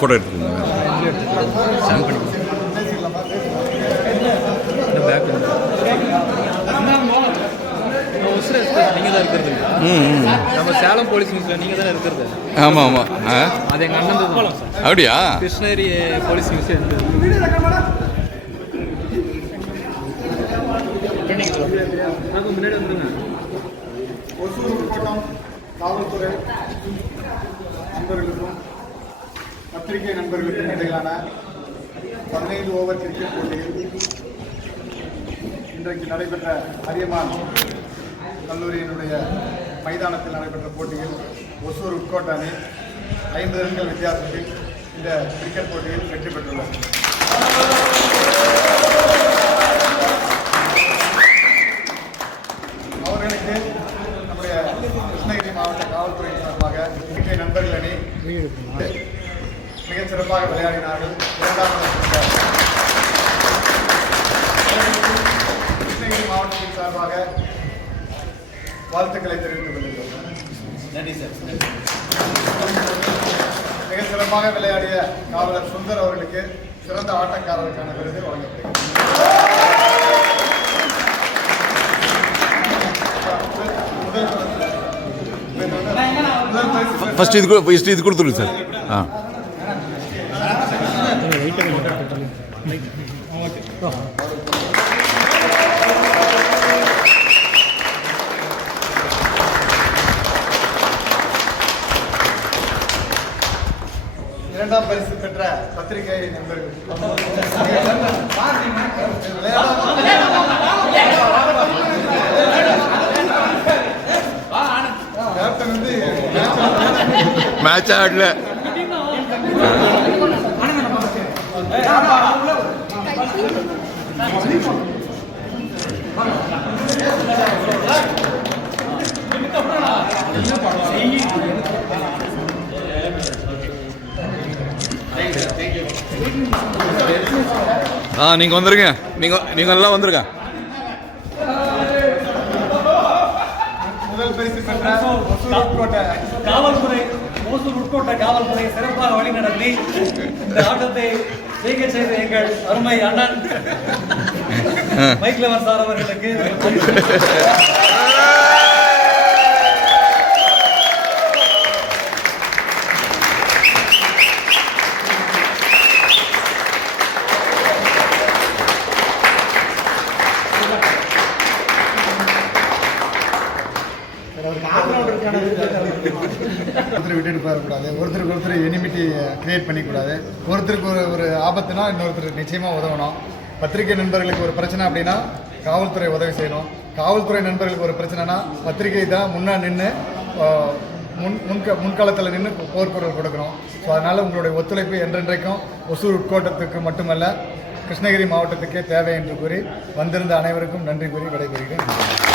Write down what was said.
Photo எடுத்துக்கோங்க. நீங்கள் தான் இருக்கிறது. நம்ம சேலம் போலீஸ் நியூஸில் நீங்கள் தானே இருக்கிறது. ஆமாம் ஆமாம். அது எங்கள் அண்ணன் போகலாம் சார். அப்படியா? கிருஷ்ணகிரி போலீஸ் நியூஸ் இருந்தது. முன்னாடி வந்துருங்க. ஒசூர் கோட்டம் காவல்துறை நண்பர்களுக்கும் பத்திரிகை நண்பர்களுக்கும் இடையிலான 15 ஓவர் கிரிக்கெட் போட்டியில் இன்றைக்கு நடைபெற்ற அரியமான் கல்லூரியினுடைய மைதானத்தில் நடைபெற்ற போட்டியில் ஒசூர் உட்கோட்ட அணி 50 ரன்கள் வித்தியாசத்தில் இந்த கிரிக்கெட் போட்டியில் வெற்றி பெற்றுள்ளது. அவர்களுக்கு நம்முடைய கிருஷ்ணகிரி மாவட்ட காவல்துறை சார்பாக கிரிக்கெட் நண்பர்கள் அணி மிகச் சிறப்பாக விளையாடினார்கள். கிருஷ்ணகிரி மாவட்டத்தின் சார்பாக வாழ்த்துக்களை தெரிவித்துக் கொள்கிறோம். நன்றி சார். மிகச் சிறப்பாக விளையாடிய காவலர் சுந்தர் அவர்களுக்கு சிறந்த ஆட்டக்காரருக்கான விருது வழங்கப்படுகிறது. ஃபஸ்ட்டு இது கொடுத்துருங்க சார். இரண்டாம் பரிசு பெற்ற பத்திரிகை நண்பர்கள் கேப்டன் வந்து மேட்ச் ஆடல. நீங்கள் வந்துருங்க. நீங்கள் எல்லாம் வந்துருங்க. முதல் பரிசு பெற்ற ஓசூர் உட்கோட்ட காவல்துறை சிறப்பாக வழிநடத்தி இந்த ஆட்டத்தை ஜெயிக்க செய்த எங்கள் அருமை அண்ணன் மைக்லவர் சார் அவர்களுக்கு ஒருத்தர் விட்டுட்டு போயிடக்கூடாது. ஒருத்தருக்கு ஒருத்தர் எனிமிட்டி கிரியேட் பண்ணிக்கூடாது. ஒருத்தருக்கு ஒரு ஆபத்துனா இன்னொருத்தர் நிச்சயமாக உதவணும். பத்திரிகை நண்பர்களுக்கு ஒரு பிரச்சனை அப்படின்னா காவல்துறை உதவி செய்யணும். காவல்துறை நண்பர்களுக்கு ஒரு பிரச்சனைனா பத்திரிகை தான் முன்னா நின்று முன்காலத்தில் நின்று போர்க்குரல் கொடுக்கணும். ஸோ அதனால் உங்களுடைய ஒத்துழைப்பு என்றென்றைக்கும் ஒசூர் உட்கோட்டத்துக்கு மட்டுமல்ல கிருஷ்ணகிரி மாவட்டத்துக்கே தேவை என்று கூறி வந்திருந்த அனைவருக்கும் நன்றி கூறி விடைபெறுகிறேன்.